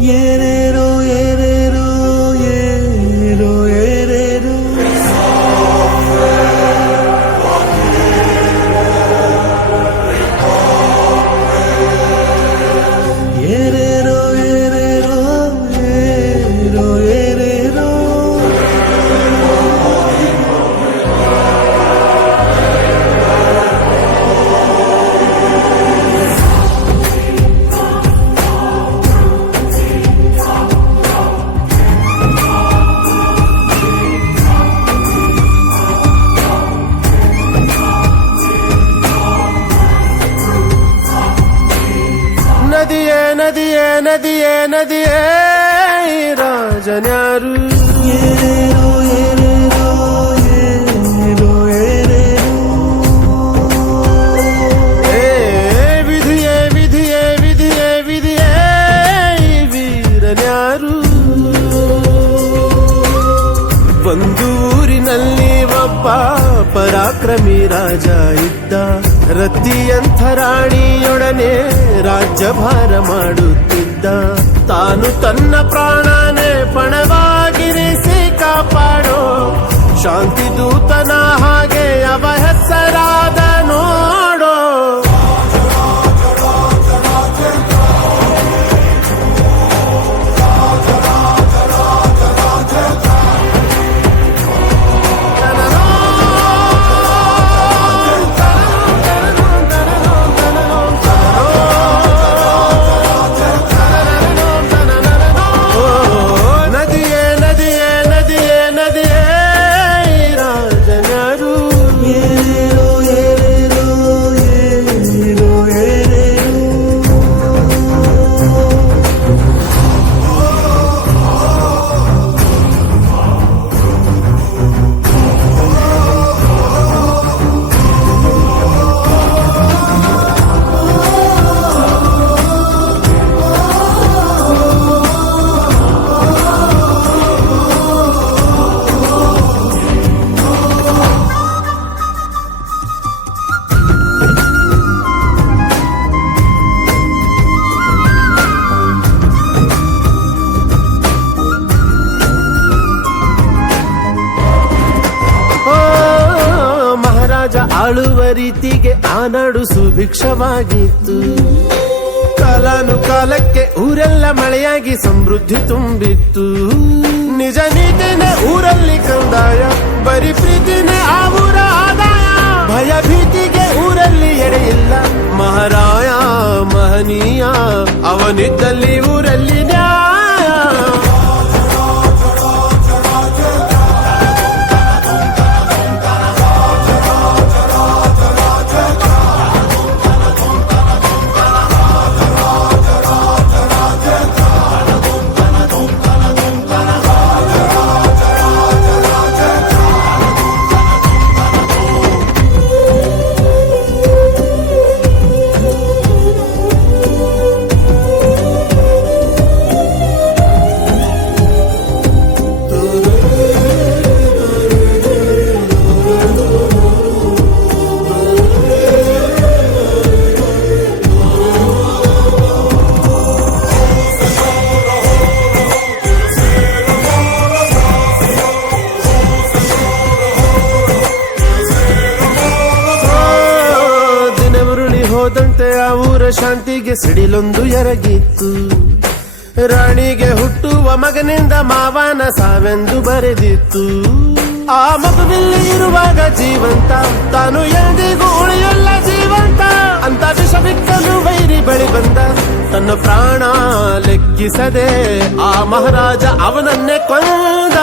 y en ನದಿಯೇ ನದಿಯೇ, ರಾಜನ್ಯಾರು. ವಿಧಿಯೇ ವಿಧಿಯೇ ವಿಧಿಯೇ ವಿಧಿಯೇ, ವೀರನ್ಯಾರು. ಒಂದು ಊರಿನಲ್ಲಿ ಒಬ್ಬ ಪರಾಕ್ರಮಿ ರಾಜ ಇದ್ದ. ರತಿಯಂಥ ರಾಣಿಯೊಡನೆ ರಾಜ್ಯಭಾರ ಮಾಡುತ್ತಿದ್ದ. ತಾನು ತನ್ನ ಪ್ರಾಣನೇ ಪಣವಾಗಿರಿಸಿ ಕಾಪಾಡೋ ಶಾಂತಿ ದೂತನ ಹಾಗೆ ನಾಡು ಸುಭಿಕ್ಷವಾಗಿತ್ತು ಕಾಲಾನು ಕಾಲಕ್ಕೆ ಊರೆಲ್ಲ ಮಳೆಯಾಗಿ ಸಮೃದ್ಧಿ ತುಂಬಿತ್ತು. ನಿಜ ನೀತಿನ ಊರಲ್ಲಿ ಕಂದಾಯ, ಬರೀ ಪ್ರೀತಿನ ಆ ಊರ ಆದಾಯ. ಭಯ ಭೀತಿಗೆ ಊರಲ್ಲಿ ಎಡೆಯಿಲ್ಲ ಮಹಾರಾಯ, ಮಹನೀಯ, ಅವನಿದ್ದಲ್ಲಿ ಊರಲ್ಲಿ ಶಾಂತಿಗೆ ಸಿಡಿಲೊಂದು ಎರಗಿತ್ತು. ರಾಣಿಗೆ ಹುಟ್ಟುವ ಮಗನಿಂದ ಮಾವನ ಸಾವೆಂದು ಬರೆದಿತ್ತು. ಆ ಮಗುವಿಲ್ಲಿ ಇರುವಾಗ ಜೀವಂತ, ತಾನು ಎಂದಿಗೂ ಉಳಿಯಲ್ಲ ಜೀವಂತ. ಅಂತ ವಿಷ ಬಿಕ್ಕಲು ವೈರಿ ಬಳಿ ಬಂದ, ತನ್ನ ಪ್ರಾಣ ಲೆಕ್ಕಿಸದೆ ಆ ಮಹಾರಾಜ ಅವನನ್ನೇ ಕೊಂದ.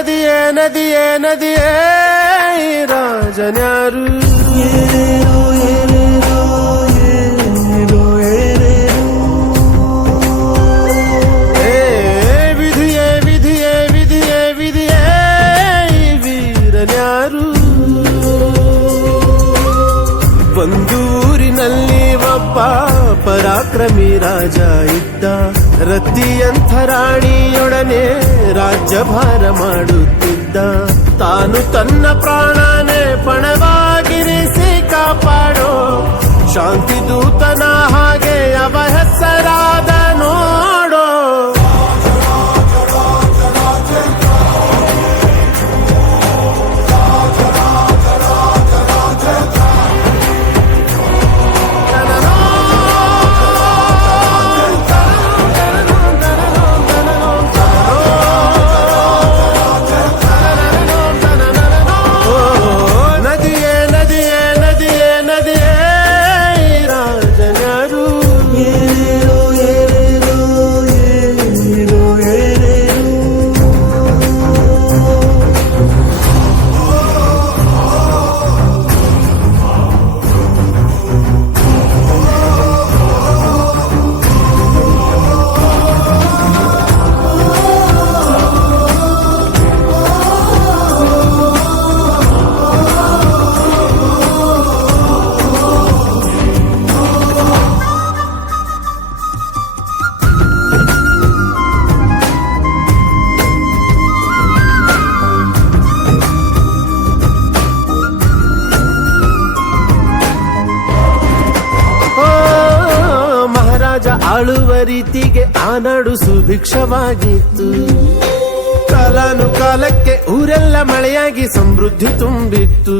ನದಿಯೇ ನದಿಯೇ ಈ ರಾಜನ್ಯಾರು. ವಿಧಿಯೇ ವಿಧಿಯೇ ವಿಧಿಯೇ ವಿಧಿಯೇ ವೀರನ್ಯಾರು. ಒಂದೂರಿನಲ್ಲಿ ಒಬ್ಬ ಪರಾಕ್ರಮಿ ರಾಜ ಇದ್ದ. ರತಿಯಂಥ ರಾಣಿಯೊಡನೆ ರಾಜ್ಯಭಾರ ಮಾಡುತ್ತಿದ್ದ. ತಾನು ತನ್ನ ಪ್ರಾಣನೇ ಪಣವಾಗಿರಿಸಿ ಕಾಪಾಡೋ. ಶಾಂತಿ ದೂತನ ಹಾಗೆ ಅವ ರೀತಿಗೆ ಆ ನಾಡು ಸುಭಿಕ್ಷವಾಗಿತ್ತು. ಕಾಲಾನು ಕಾಲಕ್ಕೆ ಊರೆಲ್ಲ ಮಳೆಯಾಗಿ ಸಮೃದ್ಧಿ ತುಂಬಿತ್ತು.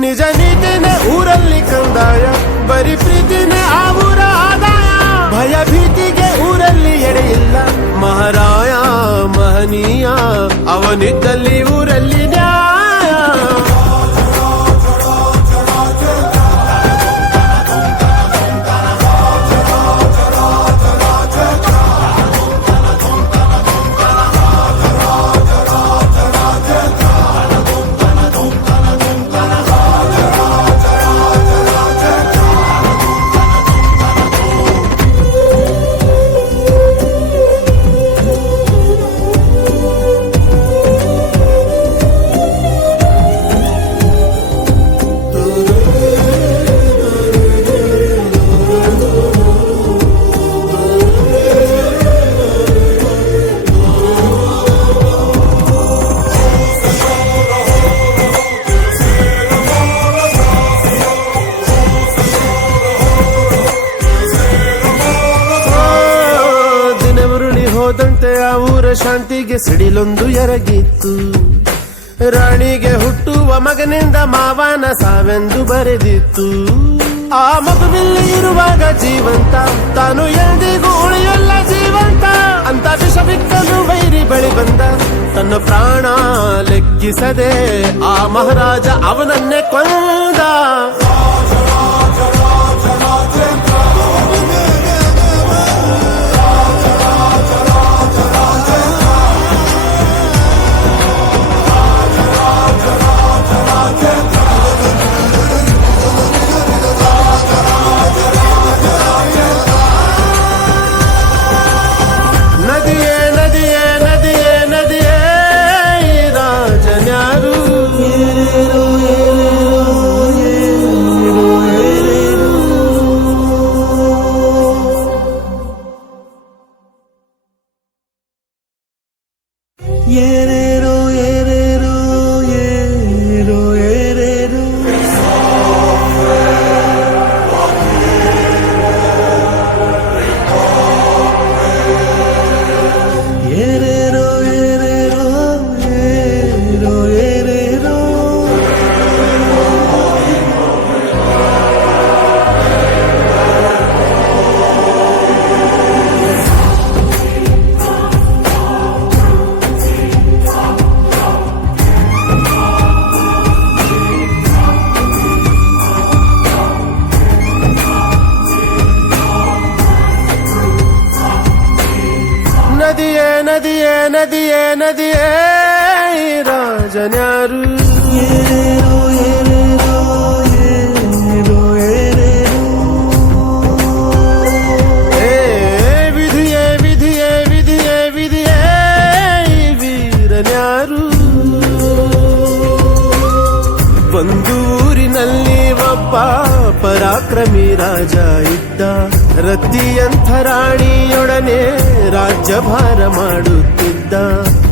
ನಿಜ ನೀತಿನೇ ಊರಲ್ಲಿ ಕಂದಾಯ, ಬರೀ ಪ್ರೀತಿನೇ ಆ ಊರ ಆದಾಯ. ಭಯ ಭೀತಿಗೆ ಊರಲ್ಲಿ ಎಡೆಯಿಲ್ಲ ಮಹಾರಾಯ, ಮಹನೀಯ, ಅವನಿದ್ದಲ್ಲಿ ಊರಲ್ಲಿ ಶಾಂತಿಗೆ ಸಿಡಿಲೊಂದು ಎರಗಿತ್ತು. ರಾಣಿಗೆ ಹುಟ್ಟುವ ಮಗನಿಂದ ಮಾವನ ಸಾವೆಂದು ಬರೆದಿತ್ತು. ಆ ಮಗುವಿಲ್ಲಿ ಇರುವಾಗ ಜೀವಂತ, ತಾನು ಎಂದಿಗೂ ಉಳಿಯಲ್ಲ ಜೀವಂತ. ಅಂತ ವಿಷವಿಕ್ಕನು ವೈರಿ ಬಳಿ ಬಂದ, ತನ್ನ ಪ್ರಾಣ ಲೆಕ್ಕಿಸದೆ ಆ ಮಹಾರಾಜ ಅವನನ್ನೇ ಕೊಂದ. ನದಿಯೇ ನದಿಯೇ ನದಿಯೇ ನದಿಯೇ, ರಾಜನ್ಯಾರು. ವಿಧಿಯೇ ವಿಧಿಯೇ ವಿಧಿಯೇ ವಿಧಿಯೇ, ವೀರನ್ಯಾರು. ಬಂದೂರಿನಲ್ಲಿ ಒಬ್ಬ ಪರಾಕ್ರಮಿ ರಾಜ ಇದ್ದ. ರತಿಯಂಥ ರಾಣಿಯೊಡನೆ ರಾಜ್ಯಭಾರ ಮಾಡುತ್ತಿದ್ದ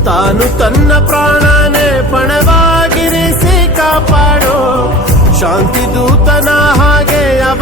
ತಾನು ತನ್ನ ಪ್ರಾಣನೇ ಪಣವಾಗಿರಿಸಿ ಕಾಪಾಡೋ ಶಾಂತಿ ದೂತನ ಹಾಗೆ ಅವ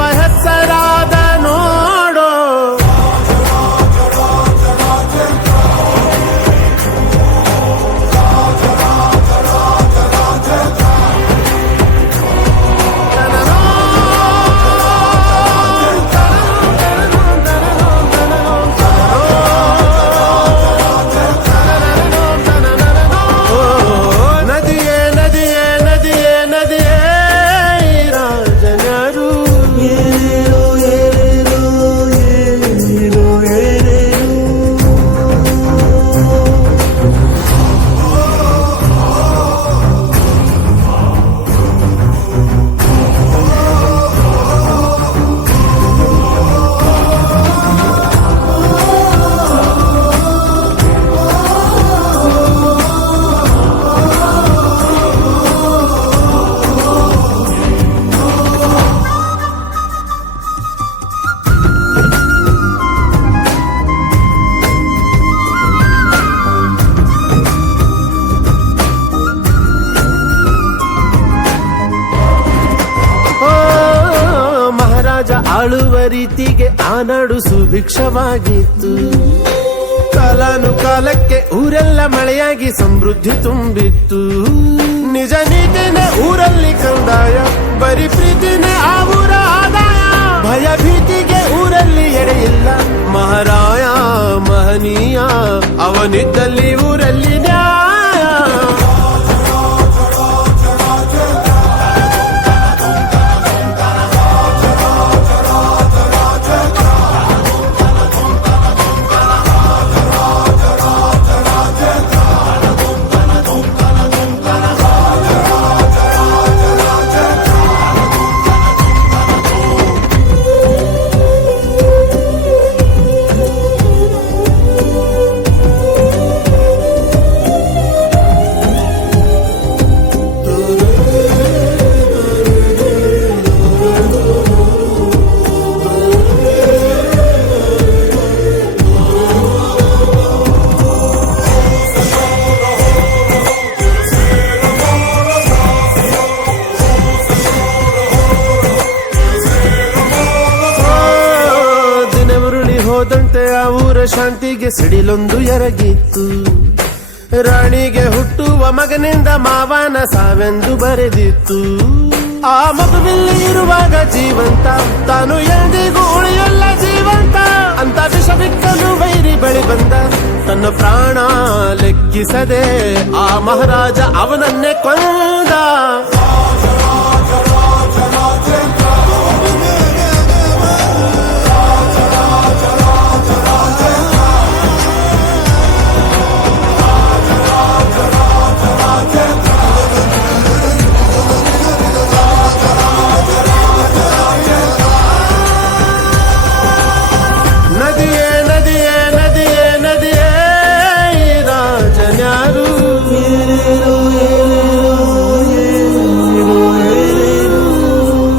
ಆಳುವ ರೀತಿಗೆ ಆ ಸುಭಿಕ್ಷವಾಗಿತ್ತು. ಕಾಲಾನು ಕಾಲಕ್ಕೆ ಊರೆಲ್ಲ ಮಳೆಯಾಗಿ ಸಮೃದ್ಧಿ ತುಂಬಿತ್ತು. ನಿಜ ನೀತಿನ ಊರಲ್ಲಿ ಕಂದಾಯ, ಬರಿ ಪ್ರೀತಿನ ಆ ಊರ ಆದಾಯ. ಭಯ ಭೀತಿಗೆ ಊರಲ್ಲಿ ಎಡೆಯಿಲ್ಲ ಮಹಾರಾಯ, ಮಹನೀಯ, ಅವನಿದ್ದಲ್ಲಿ ಊರಲ್ಲಿ ನ್ಯಾಯ. ಊರ ಶಾಂತಿಗೆ ಸಿಡಿಲೊಂದು ಎರಗಿತ್ತು. ರಾಣಿಗೆ ಹುಟ್ಟುವ ಮಗನಿಂದ ಮಾವನ ಸಾವೆಂದು ಬರೆದಿತ್ತು. ಆ ಮಗುವಿಲ್ಲಿ ಇರುವಾಗ ಜೀವಂತ, ತಾನು ಎಂದಿಗೂ ಉಳಿಯಲ್ಲ ಜೀವಂತ. ಅಂತ ವಿಷ ಬಿಕ್ಕಲು ವೈರಿ ಬಳಿ ಬಂದ, ತನ್ನ ಪ್ರಾಣ ಲೆಕ್ಕಿಸದೆ ಆ ಮಹಾರಾಜ ಅವನನ್ನೇ ಕೊಂದ.